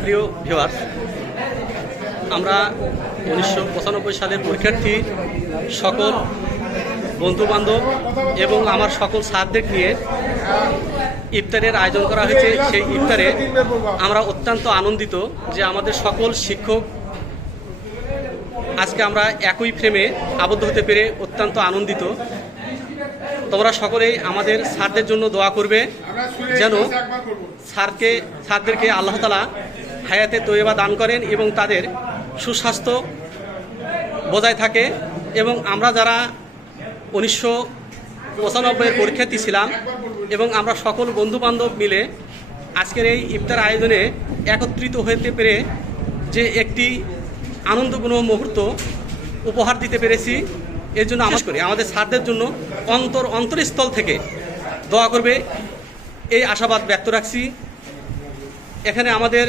প্রিয় ভিউয়ার্স আমরা উনিশশো পঁচানব্বই সালের পরীক্ষার্থী সকল বন্ধুবান্ধব এবং আমার সকল স্যারদের নিয়ে ইফতারের আয়োজন করা হয়েছে। সেই ইফতারে আমরা অত্যন্ত আনন্দিত যে আমাদের সকল শিক্ষক আজকে আমরা একই ফ্রেমে আবদ্ধ হতে পেরে অত্যন্ত আনন্দিত। তোমরা সকলেই আমাদের স্যারদের জন্য দোয়া করবে যেন স্যারকে স্যারদেরকে আল্লাহ তালা হায়াতে তৈবা দান করেন এবং তাদের সুস্বাস্থ্য বজায় থাকে এবং আমরা যারা উনিশশো পঁচানব্বইয়ের পরীক্ষার্থী ছিলাম এবং আমরা সকল বন্ধুবান্ধব মিলে আজকের এই ইফতার আয়োজনে একত্রিত হতে পেরে যে একটি আনন্দপূর্ণ মুহূর্ত উপহার দিতে পেরেছি, এর জন্য আমার করি। আমাদের স্যারদের জন্য অন্তর অন্তরস্থল থেকে দোয়া করবে। এই আশাবাদ ব্যক্ত রাখছি। এখানে আমাদের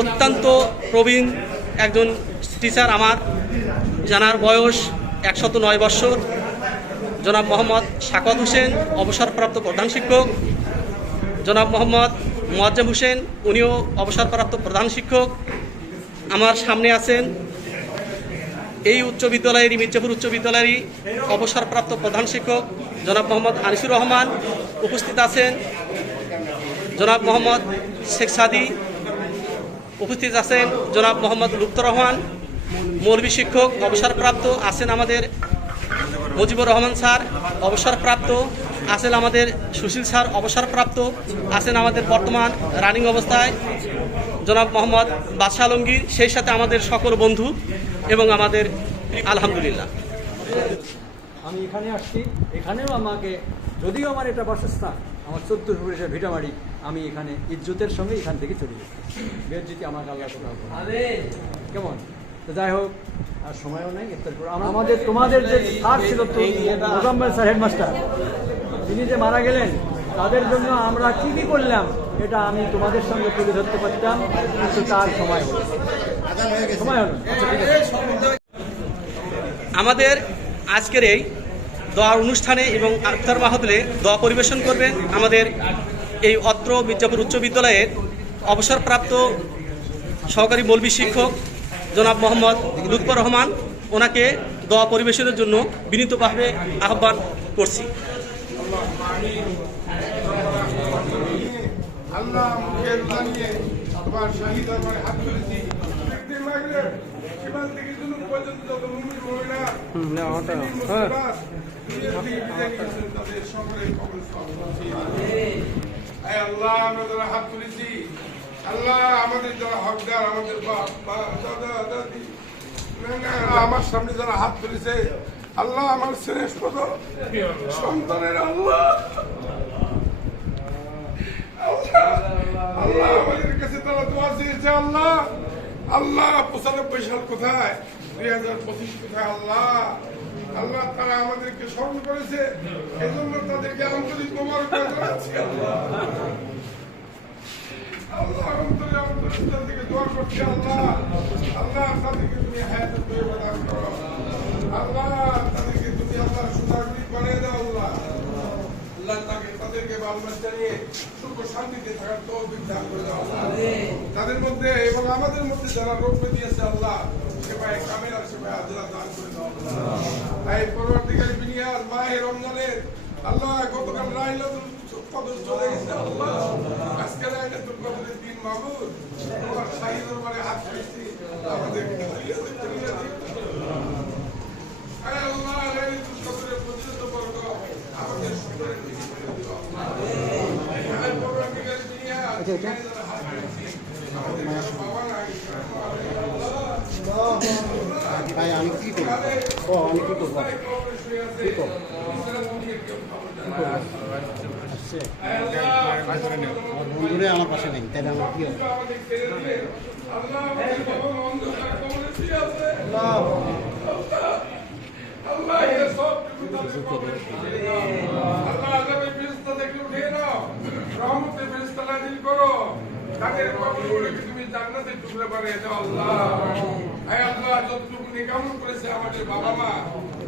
অত্যন্ত প্রবীণ একজন টিচার আমার, জানার বয়স একশত নয় বৎসর জনাব মোহাম্মদ শাকত হোসেন, অবসরপ্রাপ্ত প্রধান শিক্ষক। জনাব মোহাম্মদ মোয়াজ্জেম হোসেন, উনিও অবসরপ্রাপ্ত প্রধান শিক্ষক। আমার সামনে আছেন এই উচ্চ বিদ্যালয়েরই, মির্জাপুর উচ্চ বিদ্যালয়েরই অবসরপ্রাপ্ত প্রধান শিক্ষক, জনাব মোহাম্মদ আনিসুর রহমান। উপস্থিত আছেন জনাব মোহাম্মদ শেখ সাদি। উপস্থিত আছেন জনাব মোহাম্মদ লুপ্ত রহমান মৌলবী শিক্ষক, অবসরপ্রাপ্ত আছেন আমাদের মুজিবুর রহমান স্যার, অবসরপ্রাপ্ত আছেন আমাদের সুশীল স্যার, অবসরপ্রাপ্ত আছেন আমাদের বর্তমান রানিং অবস্থায় জনাব মোহাম্মদ বাদশাহ আলমগীর, সেই সাথে আমাদের সকল বন্ধু এবং আমাদের আলহামদুলিল্লাহ। আমি এখানে আসছি। এখানেও আমাকে যদিও আমার এটা বাসস্থান আমার চোদ্দ প্রদেশের ভিটামারি আমি এখানে ইজ্জতের সঙ্গে এখান থেকে চলে যাচ্ছি বেজ্জিতি আমাকে আল্লাহ কেমন? তো যাই হোক আর সময়ও নেই ইফতার করে আমাদের তোমাদের যে স্যার ছিল মোজাম্মেল স্যার হেডমাস্টার তিনি যে মারা গেলেন তাদের জন্য আমরা কি কি করলাম এটা আমি তোমাদের সঙ্গে তুলে ধরতে পারতাম কিন্তু তার সময় হলো। সময় হলো। আচ্ছা আছে। আমাদের আজকের এই দোয়ার অনুষ্ঠানে এবং আফতার মাহফিলে দোয়া পরিবেশন করবেন আমাদের এই অত্র মির্জাপুর উচ্চ বিদ্যালয়ের অবসরপ্রাপ্ত সহকারী মৌলবী শিক্ষক জনাব মোহাম্মদ লুৎফর রহমান। ওনাকে দোয়া পরিবেশনের জন্য বিনীতভাবে আহ্বান করছি। আল্লাহ মুখের জানিয়ে হাত তুলেছি। দেখতে লাগলে সীমান্ত থেকে পর্যন্ত যত মহিলা হ্যাঁ আল্লাহ আমরা যারা হাত আল্লাহ আমাদের যারা হকদার আমাদের আমার সামনে যারা হাত তুলেছে আল্লাহ আমার শ্রেষ্ঠ সন্তানের আল্লাহ আল্লাহ আমাদের কাছে তারা দোয়া চেয়েছে আল্লাহ আল্লাহ পঁচানব্বই সাল কোথায় দুই হাজার পঁচিশ কোথায় আল্লাহ। আল্লাহ তারা আমাদেরকে স্মরণ করেছে। এজন্য তাদেরকে আন্তরিক মোবারক জানাচ্ছি আল্লাহ। আল্লাহ অন্তরে অন্তরিস্তার থেকে দোয়া করছি আল্লাহ। আল্লাহ তাদেরকে তুমি হায়াতের দান করো। আল্লাহ তাদেরকে তুমি আল্লাহ সুদাগ্রী করে দাও আল্লাহ। আল্লাহ তাকে তাদেরকে বাল বাচ্চা সুখ শান্তিতে থাকার তৌফিক দান করে দাও আল্লাহ। তাদের মধ্যে এবং আমাদের মধ্যে যারা রোগ আছে আল্লাহ সেবায় কামেরা সেবায় আল্লাহ পরবর্তীকালে বিনিয়াজ মাহে রমজানের আল্লাহ গতকাল রাইলাতুল কদর চলে গেছে আল্লাহ আজকে রাইলাতুল কদরের দিন মাহমুদ তোমার শাহী দরবারে হাত দিন আয় আল্লাহ রাইলাতুল কদরের প্রতিশোধ বর্গ আমাদের সকলের হাত তুলেছি আমাদের বাবা ভাই আমি কি করব? ও আমি কি করব? কি করব? আমার বন্ধুরে আমার পাশে নেই তাহলে আমার কি হবে? আমাদের বাবা মা,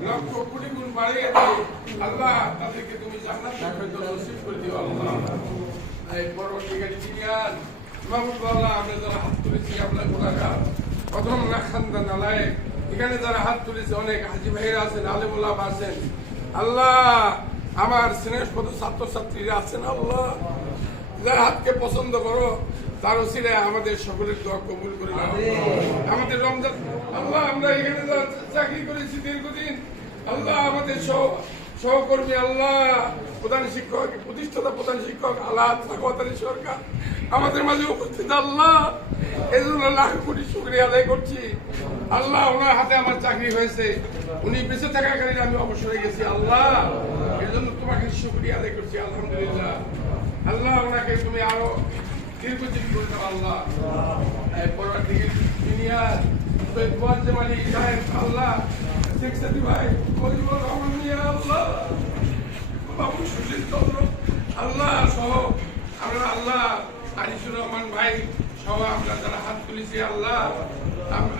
লক্ষ কোটি গুণ বাড়িয়ে আল্লাহ, তাদেরকে তুমি জান্নাত নসিব করে দিও, আল্লাহ। পরবর্তীকারী বিনিয়ান মাহমুদুল্লাহ আমরা যারা হাত তুলেছি আপনার গোলাঘাট প্রথম রাখান্দা নালায় এখানে যারা হাত তুলেছে, অনেক হাজি ভাইরা আছেন, আলেমুল্লাহ আছেন। আল্লাহ, আমার স্নেহপদ ছাত্রছাত্রীরা আছেন, আল্লাহ। যারা হাতকে পছন্দ করো তার ছিল আমাদের সকলের দোয়া কবুল করে আমাদের রমজান আল্লাহ আমরা এখানে চাকরি করেছি দীর্ঘদিন আল্লাহ আমাদের সহ সহকর্মী আল্লাহ প্রধান শিক্ষক প্রতিষ্ঠাতা প্রধান শিক্ষক আল্লাহ থাকওয়াতারি সরকার আমাদের মাঝে উপস্থিত আল্লাহ। এই জন্য লাখ কোটি শুক্রিয়া আদায় করছি। আল্লাহ ওনার হাতে আমার চাকরি হয়েছে। উনি বেঁচে থাকাকালীন আমি অবসরে গেছি আল্লাহ। এর জন্য তোমাকে শুক্রিয়া আদায় করছি আলহামদুলিল্লাহ। আল্লাহ ওনাকে তুমি আরও দীর্ঘজীবী করে আল্লাহ। আল্লাহ। শেখ ভাই আল্লাহ। আল্লাহ আমরা আল্লাহ আনিসুর রহমান ভাই আমরা যারা হাত তুলেছি, আল্লাহ।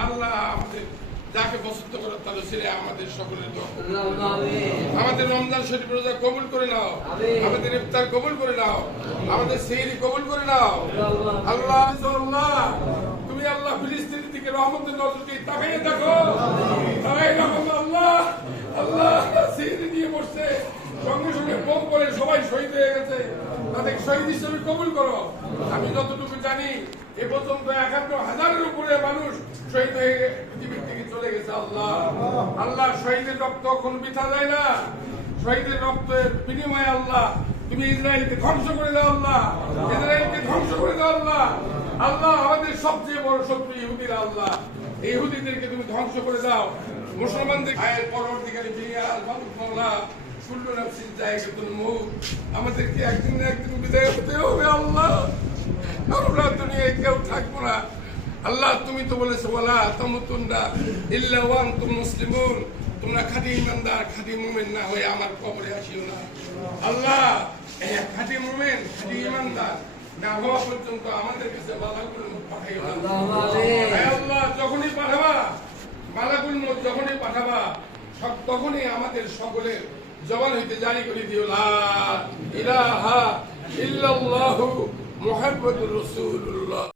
আল্লাহ তাহলে ছেলে আমাদের সকলের। আমাদের রমজান শরীফ রোজা কবুল করে নাও। আমাদের ইফতার কবুল করে নাও। আমাদের সেহরি কবুল করে নাও। আল্লাহ তুমি আল্লাহ ফিলিস্তিনের দিকে রহমতের নজরকে তাকাইয়ে দেখো। তাকাই দেখো আল্লাহ। আল্লাহ সেহরি নিয়ে বসছে। সঙ্গে সঙ্গে বোম করে সবাই শহীদ হয়ে গেছে। তাদের শহীদ হিসেবে কবুল করো। আমি যতটুকু জানি এ পর্যন্ত একান্ন হাজারের উপরে মানুষ শহীদ হয়ে গেছে আল্লাহ শহীদের রক্ত কোন বিথা যায় না। শহীদের রক্তের বিনিময়ে আল্লাহ, তুমি ইসরায়েলকে ধ্বংস করে দাও আল্লাহ। ইসরায়েলকে ধ্বংস করে দাও আল্লাহ। আল্লাহ আমাদের সবচেয়ে বড় শত্রু ইহুদিরা আল্লাহ। ইহুদিদেরকে তুমি ধ্বংস করে দাও। মুসলমানদের আয়ের পরবর্তীকালে মুখ আমাদেরকে একদিন একদিন বিদায় হতে হবে আল্লাহ। আমরা দুনিয়ায় কেউ থাকব না। আল্লাহ তুমি তো বলেছ বলা তমুতুন্ডা ইল্লা ওয়ান তুম মুসলিমুন। তোমরা খাঁটি ইমানদার খাঁটি মুমিন না হয়ে আমার কবরে আসিও না। আল্লাহ খাঁটি মুমিন খাঁটি ইমানদার না হওয়া পর্যন্ত আমাদের কাছে পাঠাইও না। আল্লাহ যখনই পাঠাবা মত যখনই পাঠাবা সব তখনই আমাদের সকলের জবান হইতে জারি করে দিও। লা ইলাহা ইল্লাল্লাহু মুহাম্মাদুর রাসূলুল্লাহ।